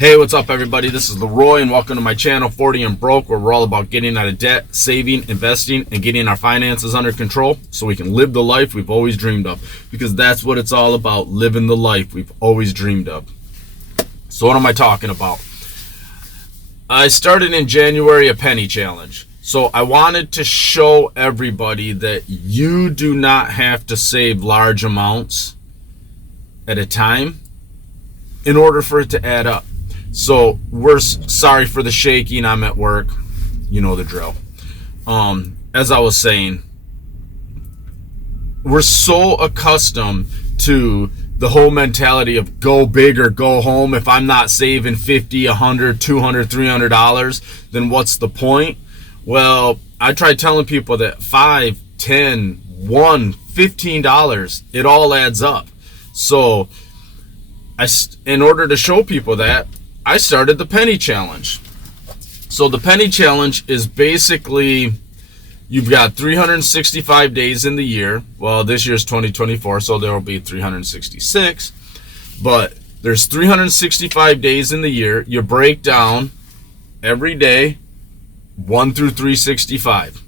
Hey, what's up, everybody? This is Leroy, and welcome to my channel, 40 and Broke, where we're all about getting out of debt, saving, investing, and getting our finances under control so we can live the life we've always dreamed of. Because that's what it's all about, living the life we've always dreamed of. So what am I talking about? I started in January a penny challenge. So I wanted to show everybody that you do not have to save large amounts at a time in order for it to add up. So we're sorry for the shaking. I'm at work. You know the drill. As I was saying, we're so accustomed to the whole mentality of go big or go home. If I'm not saving $50, $100, $200, $300, then what's the point? Well, I tried telling people that $5, $10, $1, $15, it all adds up. So in order to show people that, I started the penny challenge. So the penny challenge is basically, you've got 365 days in the year. Well, this year's 2024, so there will be 366. But there's 365 days in the year. You break down every day 1 through 365.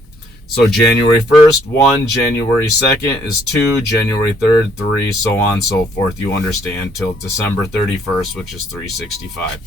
So January 1st, 1, January 2nd is 2, January 3rd, 3, so on and so forth. You understand, till December 31st, which is 365.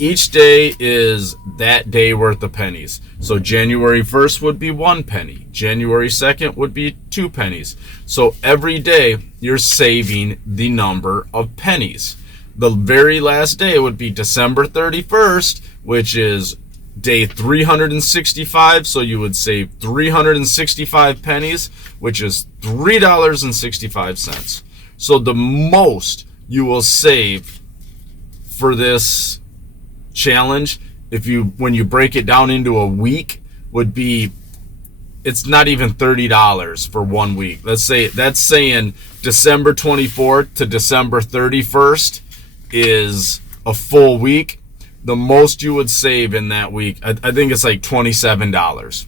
Each day is that day worth of pennies. So January 1st would be 1 penny. January 2nd would be 2 pennies. So every day you're saving the number of pennies. The very last day would be December 31st, which is day 365, so you would save 365 pennies, which is $3.65. So the most you will save for this challenge, when you break it down into a week, would be, it's not even $30 for 1 week. Let's say that's saying December 24th to December 31st is a full week. The most you would save in that week, I think it's like $27.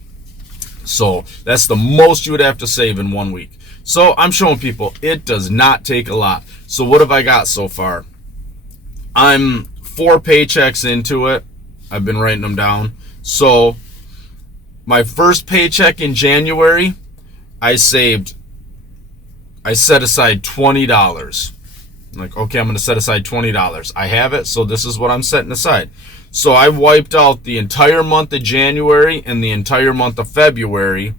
So that's the most you would have to save in 1 week. So I'm showing people it does not take a lot. So what have I got so far? I'm 4 paychecks into it. I've been writing them down. So my first paycheck in January, I set aside $20. I'm like, okay, I'm going to set aside $20. I have it, so this is what I'm setting aside. So I wiped out the entire month of January and the entire month of February,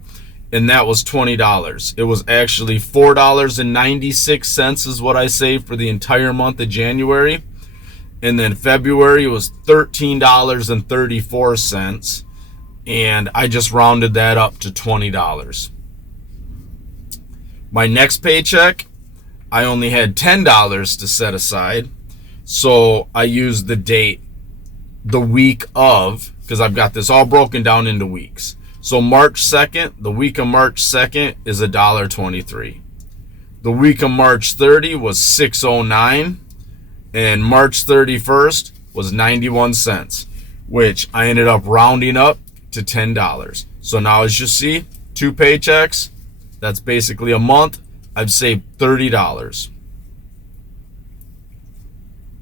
and that was $20. It was actually $4.96 is what I saved for the entire month of January. And then February was $13.34, and I just rounded that up to $20. My next paycheck, I only had $10 to set aside, so I used the date, the week of, because I've got this all broken down into weeks. So March 2nd, the week of March 2nd is $1.23. The week of March 30 was $6.09, and March 31st was 91 cents, which I ended up rounding up to $10. So now, as you see, 2 paychecks, that's basically a month. I've saved $30.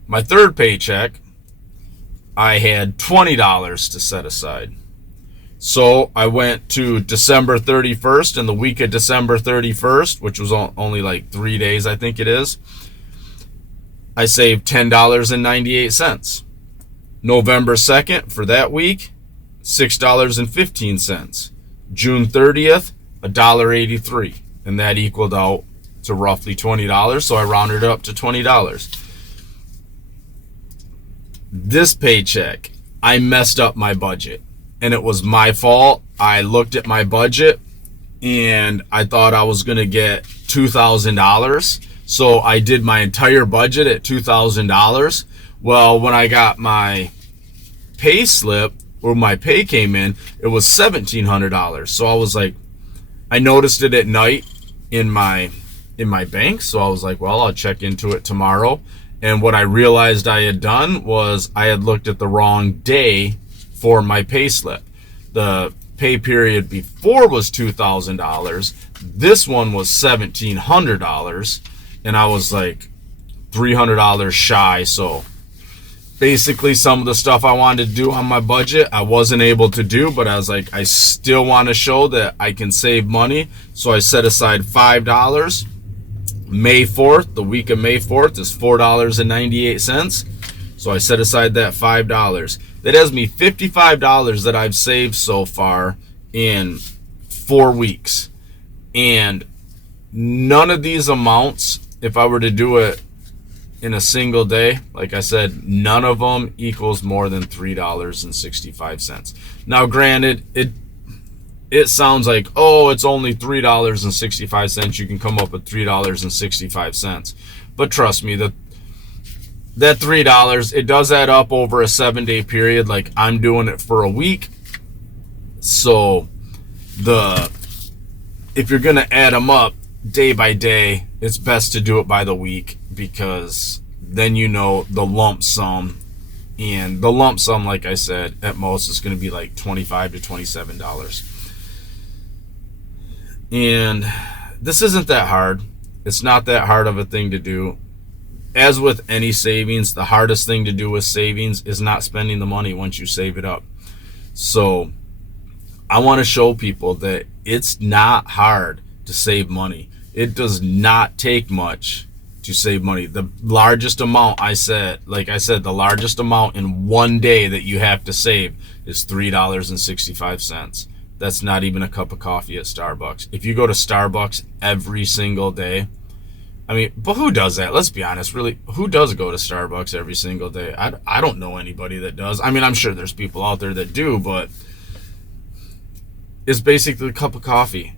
My third paycheck, I had $20 to set aside. So I went to December 31st, and the week of December 31st, which was only like 3 days, I think it is, I saved $10.98. November 2nd, for that week, $6.15. June 30th, $1.83. And that equaled out to roughly $20, so I rounded it up to $20. This paycheck, I messed up my budget, and it was my fault. I looked at my budget, and I thought I was going to get $2,000, so I did my entire budget at $2,000. Well, when I got my pay slip, or my pay came in, it was $1,700. So I was like, I noticed it at night in my bank, so I was like, well, I'll check into it tomorrow. And what I realized I had done was I had looked at the wrong day for my pay slip. The pay period before was $2,000. This one was $1,700, and I was like $300 shy. So basically some of the stuff I wanted to do on my budget, I wasn't able to do, but I was like, I still want to show that I can save money. So I set aside $5. May 4th, the week of May 4th is $4.98. So I set aside that $5. That has me $55 that I've saved so far in 4 weeks. And none of these amounts, if I were to do it in a single day, like I said, none of them equals more than $3.65. Now, granted, it sounds like, oh, it's only $3.65. You can come up with $3.65. But trust me, that $3, it does add up over a 7-day period. Like, I'm doing it for a week. So if you're going to add them up day by day, it's best to do it by the week, because then you know the lump sum. And the lump sum, like I said, at most is going to be like $25 to $27. And this isn't that hard. It's not that hard of a thing to do. As with any savings, the hardest thing to do with savings is not spending the money once you save it up. So I want to show people that it's not hard to save money. It does not take much to save money. The largest amount, the largest amount in one day that you have to save is $3.65. That's not even a cup of coffee at Starbucks. If you go to Starbucks every single day, I mean, but who does that? Let's be honest, really, who does go to Starbucks every single day? I don't know anybody that does. I mean, I'm sure there's people out there that do, but it's basically a cup of coffee.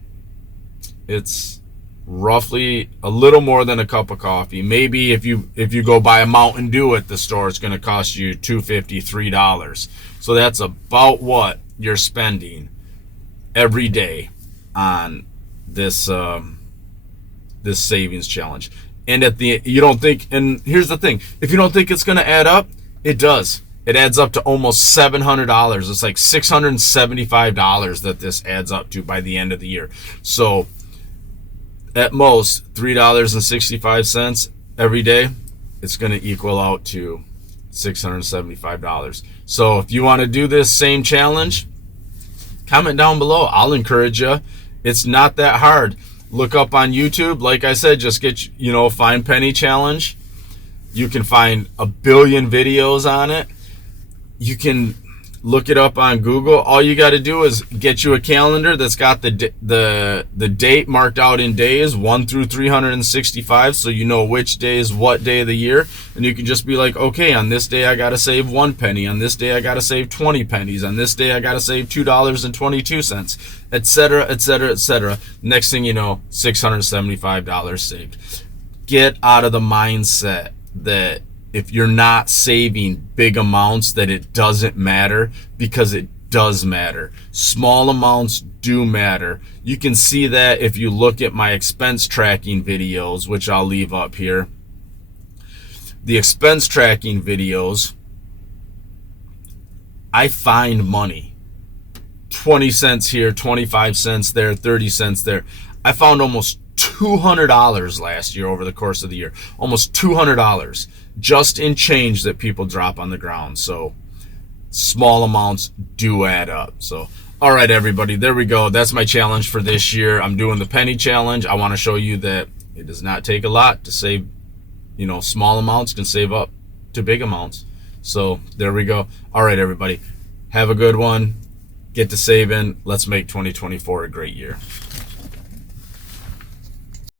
It's roughly a little more than a cup of coffee. Maybe if you go buy a Mountain Dew at the store, it's going to cost you $2.50, $3. So that's about what you're spending every day on this this savings challenge. And you don't think, and here's the thing, if you don't think it's going to add up, it does. It adds up to almost $700. It's like $675 that this adds up to by the end of the year. So at most $3.65 every day, it's going to equal out to $675. So if you want to do this same challenge, comment down below. I'll encourage you. It's not that hard. Look up on YouTube. Like I said, just find Penny Challenge. You can find a billion videos on it. You can look it up on Google. All you got to do is get you a calendar that's got the date marked out in days 1 through 365, so you know which day is what day of the year. And you can just be like, okay, on this day I got to save 1 penny. On this day I got to save 20 pennies. On this day I got to save $2.22, etc., etc., etc. Next thing you know, $675 saved. Get out of the mindset that if you're not saving big amounts, that it doesn't matter, because it does matter. Small amounts do matter. You can see that if you look at my expense tracking videos, which I'll leave up here. The expense tracking videos, I find money. 20 cents here, 25 cents there, 30 cents there. I found almost $200 last year over the course of the year. Almost $200 just in change that people drop on the ground. So small amounts do add up. So all right, everybody, there we go. That's my challenge for this year. I'm doing the penny challenge. I want to show you that it does not take a lot to save. Small amounts can save up to big amounts. So there we go. All right, everybody, have a good one. Get to saving. Let's make 2024 a great year.